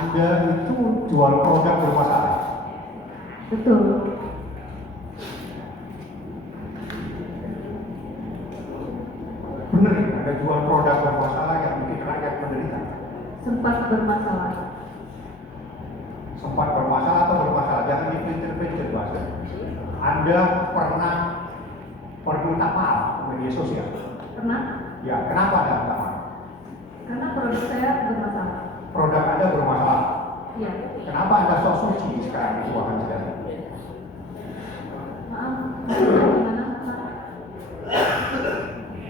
Anda itu jual produk bermasalah. Betul. Benar, Anda jual produk bermasalah yang bikin rakyat menderita. Sempat bermasalah. Sempat bermasalah atau bermasalah, jangan dipinter-pinter bahasa. Anda pernah minta maaf ke media sosial? Pernah? Ya, kenapa Anda minta maaf? Karena produk saya bermasalah. Produk Anda bermasalah. Iya. Kenapa Anda sok suci sekarang itu bahkan sekali? Maaf. Gimana?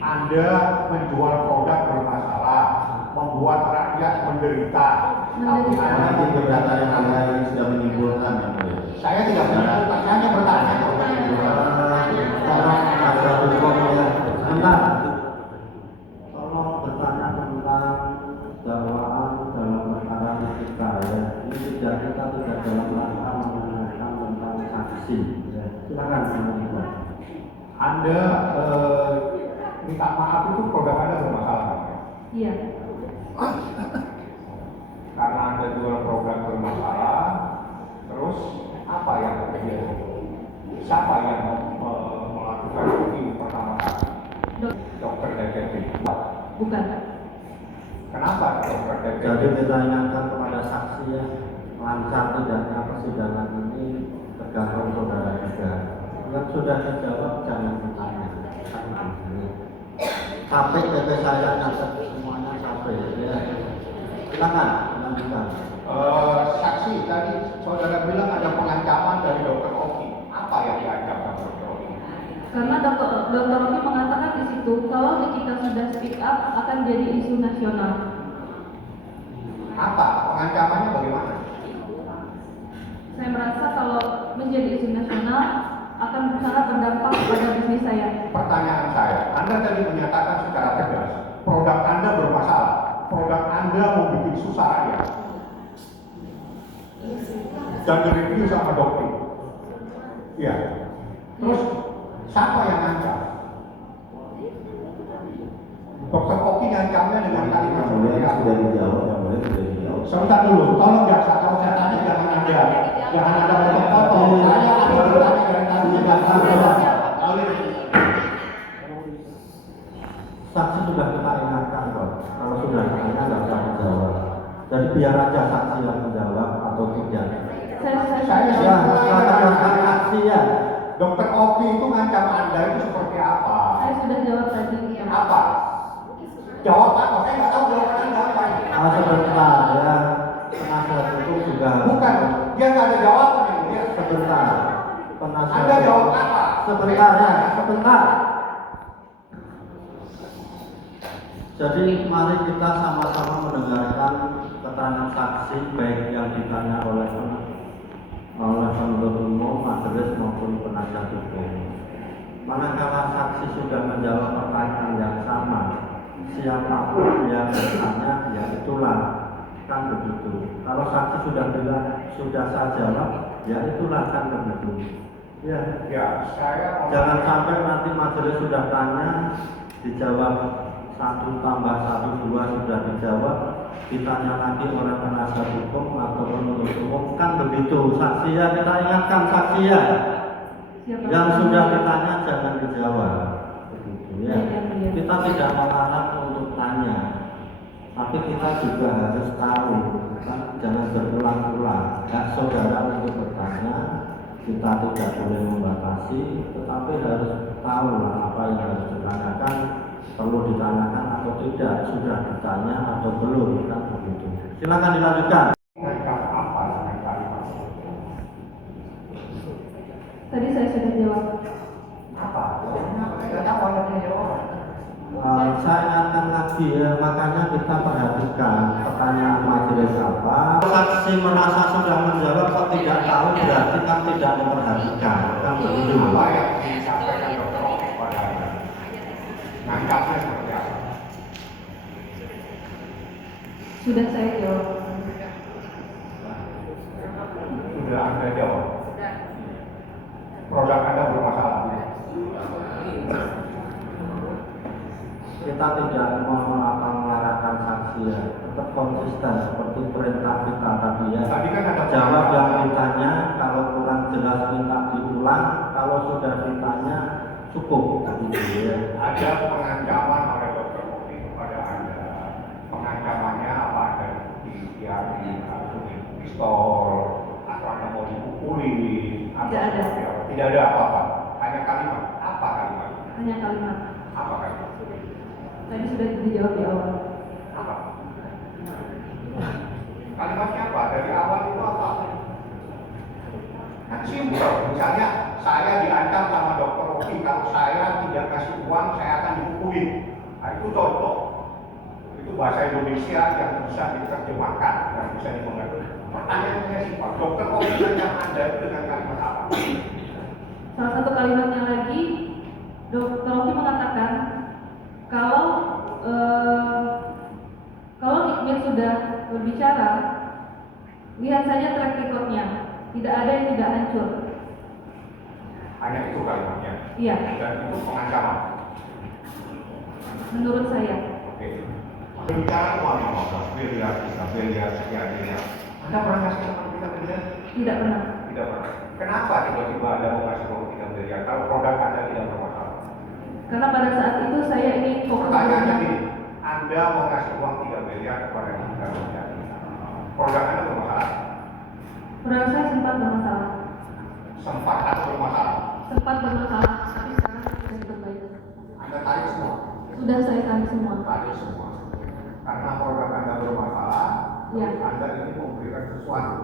Anda menjual produk bermasalah, membuat rakyat menderita. Tapi Anda Nanti keberatan yang Anda ini sudah menimbulkan yang mulia. saya tidak menimbulkan, saya hanya bertanya. Tolong ada hukumnya. Sebentar. Tolong bertanya tentang dakwaan dalam perkara kita ya. Ini kita tidak dalam rangka menanyakan tentang saksi. Ya. Silakan teman-teman. Anda minta maaf itu produk Anda bermasalah. Iya. Karena Anda jual produk bermasalah, terus apa yang terjadi? Siapa yang melakukan ini pertama kali? Dokter detektif. Bukan. Kenapa dokter Jadi detektif? kita ingatkan kepada saksi ya, lancar tidaknya persidangan ini tergantung saudara juga. Yang sudah terjawab jangan ditanya. Sampai PP saya nyatet semuanya sampai ya. Silakan lanjutkan. Saksi tadi saudara bilang ada pengancaman dari dokter Oki. Apa yang diancam dokter Oki? Karena dokter Oki mengatakan di situ kalau kita sudah speak up akan jadi isu nasional. Apa pengancamannya bagaimana? Saya merasa kalau menjadi isu nasional akan sangat berdampak pada bisnis saya. Pertanyaan saya, Anda tadi menyatakan secara tegas produk Anda bermasalah, produk Anda membuat susah rakyat dan direview sama dokter. Iya. Terus siapa yang ngancam? Dokter Oki ngancamnya dengan kalimat seperti Kemudian apa? sudah dijawab, yang boleh sudah dijawab. Sebentar dulu, tolong jaksa, kalau saya tanya jangan ada potong-potong. Saya ada bertanya dari tadi Saksi sudah kita ingatkan kok. Kalau sudah ditanya nggak usah dijawab. Jadi biar aja saksi yang menjawab atau tidak. Saya Ya, silakan saksi ya. Dokter Oki itu ngancam Anda itu seperti apa? Saya sudah jawab tadi. Apa? Jawab apa? Saya nggak tahu jawaban Anda apa ini. Sebentar ya. Penasihat hukum juga. Bukan, dia nggak ada jawaban yang dia. Sebentar. Penasihat. Anda jawab apa? Sebentar ya, sebentar. Jadi mari kita sama-sama mendengarkan keterangan saksi baik yang ditanya oleh penuntut umum, majelis maupun penasihat hukum. Manakala saksi sudah menjawab pertanyaan yang sama, siapapun yang bertanya, ya itulah kan begitu. Kalau saksi sudah bilang sudah saya jawab, ya itulah kan begitu. Ya, Saya jangan sampai nanti majelis sudah tanya, dijawab 1 tambah 1 2 sudah dijawab, ditanya lagi oleh penasihat hukum atau penuntut umum, kan begitu. Saksi ya, kita ingatkan saksi ya. Yang sudah ditanya jangan dijawab. Begitu ya. Kita tidak melarang untuk tanya, tapi kita juga harus tahu, kan? Jangan berulang-ulang. Hak saudara untuk bertanya, kita tidak boleh membatasi, tetapi harus tahu apa yang harus ditanyakan, perlu ditanyakan atau tidak, sudah ditanya atau belum, kan begitu. Silakan dilanjutkan. ngancam apa dengan kalimat? Tadi saya sudah jawab. Apa? Jawabannya apa? Saya nggak tahu Anda punya jawaban. Saya ingatkan lagi ya, makanya kita perhatikan pertanyaan majelis apa. Saksi merasa sudah menjawab kok tidak tahu, berarti kan tidak memperhatikan, kan begitu. Apa yang disampaikan dokter Oki kepada Anda? Ngancamnya seperti apa? Sudah saya jawab. Sudah Anda jawab. Produk Anda bermasalah. Kita tidak mau mengarahkan saksi ya, tetap konsisten seperti perintah kita jawab yang ditanya, kalau kurang jelas minta diulang, kalau sudah ditanya cukup. Gitu ya. Ada pengancaman oleh dokter Oki kepada Anda. Pengancamannya apa? Ada pistol, atau Anda mau dipukuli? Tidak ada. Tidak ada apa-apa. Hanya kalimat. Apa kalimat? Hanya kalimat. Apa kalimat? Tadi sudah dijawab di awal. Apa? Kalimatnya apa? Dari awal itu apa? Kan simpel. Misalnya saya diancam sama dokter Oki, kalau saya tidak kasih uang saya akan dipukuli. Nah, itu contoh. Itu bahasa Indonesia yang bisa diterjemahkan, yang bisa dimengerti. Pertanyaannya simpel. Dokter Oki mengancam Anda itu dengan kalimat apa? Salah satu kalimatnya lagi, Dokter Oki mengatakan kalau Hikmir sudah berbicara, lihat saja track recordnya, tidak ada yang tidak hancur. Hanya itu kalimatnya. Iya. Dan itu pengancaman. Menurut saya. Oke. Berbicara uang yang 15 miliar, 3 miliar, sekian miliar. Anda pernah kasih uang 3 miliar? Tidak pernah. Tidak pernah. Kenapa tiba-tiba Anda mau kasih uang 3 miliar kalau produk Anda tidak bermasalah? Karena pada saat itu saya ingin fokus Pertanyaannya dengan gini, Anda mau kasih uang 3 miliar kepada 3 miliar. Produk Anda bermasalah? produk saya sempat bermasalah. Sempat atau bermasalah? Sempat bermasalah, tapi sekarang sudah diperbaiki. Anda tarik semua? Sudah saya tarik semua. Tarik semua. Karena produk Anda bermasalah, Ya. Anda ingin memberikan sesuatu.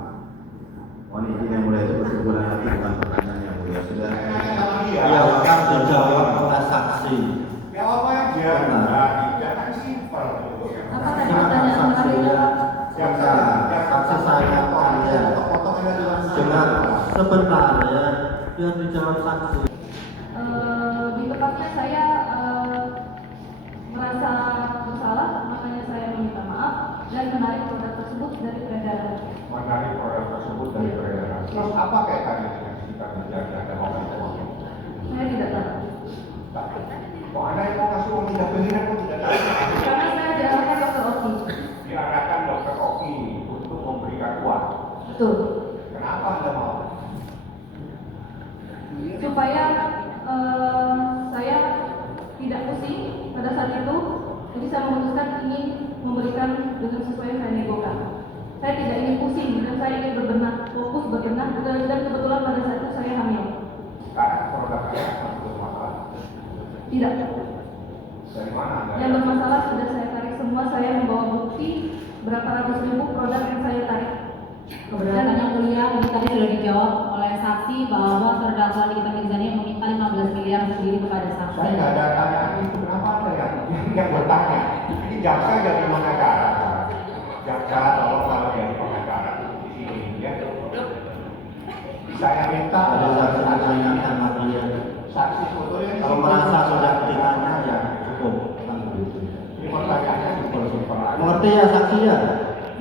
Mohon izin yang mulia, itu kesimpulan nanti bukan pertanyaan yang mulia. Sudah. Ya, kan dijawab oleh saksi. Jawab aja. Benar. Nah, tidak kan simpel. Apa tadi pertanyaan terakhirnya, Pak? Saksi saya tanya. Dengar sebentar ya, biar dijawab saksi. Di tempatnya saya merasa bersalah, makanya saya meminta maaf dan menarik produk tersebut dari peredaran. Menarik produk tersebut dari peredaran. Terus apa kaitannya dengan kita menjaga dan mengatur uang? Saya tidak tahu. Kok Anda yang mau kasih uang 3 miliar kok tidak tahu? Karena saya diarahkan dokter Oki. Diarahkan dokter Oki untuk memberikan uang. Betul. Kenapa Anda mau? Supaya saya tidak pusing pada saat itu, jadi saya memutuskan ingin memberikan dengan sesuai yang saya negokan. Saya tidak ingin pusing dan saya ingin berbenah, fokus berbenah, dan kebetulan pada saat itu saya hamil. Karena produk Anda masih bermasalah. Tidak. Dari mana Anda? Yang bermasalah sudah saya tarik semua, saya membawa bukti berapa ratus ribu produk yang saya tarik. Keberatan yang mulia, ini tadi sudah dijawab oleh saksi bahwa terdakwa Nikita Mirzani meminta 15 miliar sendiri kepada saksi. Saya nggak ada tanya itu, kenapa Anda yang bertanya? Ini jaksa jadi pengacara. Jaksa kalau jadi pengacara di sini ya. Saya minta Ada saksi ditanya sama dia. saksi fotonya. Kalau merasa sudah ditanya ya cukup. Kan begitu. Ini pertanyaannya simpel-simpel. Mengerti ya saksi ya?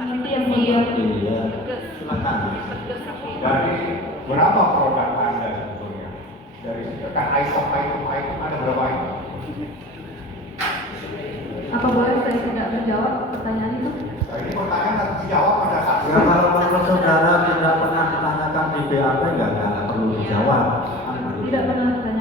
Nanti yang mulia. Iya. Silakan. Dari berapa produk Anda sebetulnya? Dari kan item ada berapa item? Apa boleh saya tidak menjawab pertanyaan itu? Nah, ini pertanyaan harus dijawab pada saksi. Ya kalau menurut saudara tidak pernah ditanyakan di BAP nggak perlu dijawab. Kan begitu. Tidak pernah saya